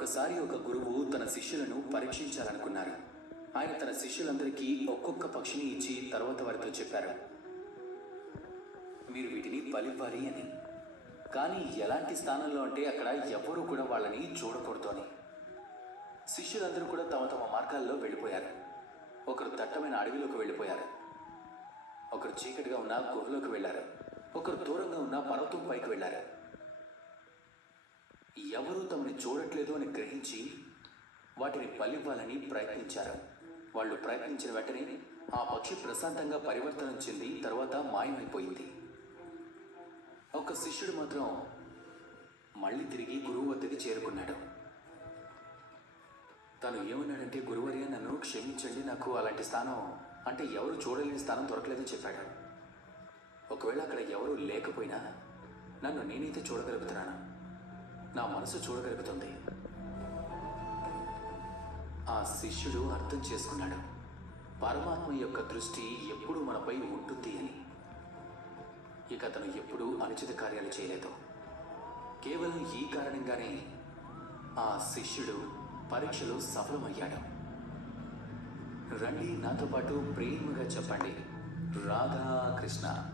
ఒకసారి ఒక గురువు తన శిష్యులను పరీక్షించాలనుకున్నారు. ఆయన తన శిష్యులందరికీ ఒక్కొక్క పక్షిని ఇచ్చి తర్వాత వారితో చెప్పారు. మీరు వీటిని బలివ్వాలి అని. కానీ ఎలాంటి స్థానంలో అంటే అక్కడ ఎవరు కూడా వాళ్ళని చూడకూడదు అని శిష్యులందరూ కూడా తమ తమ మార్గాల్లో వెళ్ళిపోయారు. ఒకరు దట్టమైన అడవిలోకి వెళ్ళిపోయారు. ఒకరు చీకటిగా ఉన్న గుహలోకి వెళ్ళారు. ఒకరు దూరంగా ఉన్న పర్వతం పైకి వెళ్ళారు. ఎవరూ తమని చూడట్లేదు అని గ్రహించి వాటిని పలివ్వాలని ప్రయత్నించారు. వాళ్ళు ప్రయత్నించిన వెంటనే ఆ పక్షి ప్రశాంతంగా పరివర్తనం చెంది తర్వాత మాయమైపోయింది. ఒక శిష్యుడు మాత్రం మళ్ళీ తిరిగి గురువు వద్దకి చేరుకున్నాడు. తను ఏమన్నాడంటే గురువర్య నన్ను క్షమించండి నాకు అలాంటి స్థానం అంటే ఎవరు చూడలేని స్థానం దొరకలేదని చెప్పాడు. ఒకవేళ అక్కడ ఎవరు లేకపోయినా నన్ను నేనైతే చూడగలుగుతున్నాను. నా మనసు చూడగలుగుతుంది. ఆ శిష్యుడు అర్థం చేసుకున్నాడు. పరమాత్మ యొక్క దృష్టి ఎప్పుడూ మనపై ఉంటుంది అని. ఇక అతను ఎప్పుడూ అనుచిత కార్యాలు చేయలేదు. కేవలం ఈ కారణంగానే ఆ శిష్యుడు పరీక్షలో సఫలమయ్యాడు. రండి నాతో పాటు ప్రేమగా చెప్పండి. రాధా కృష్ణ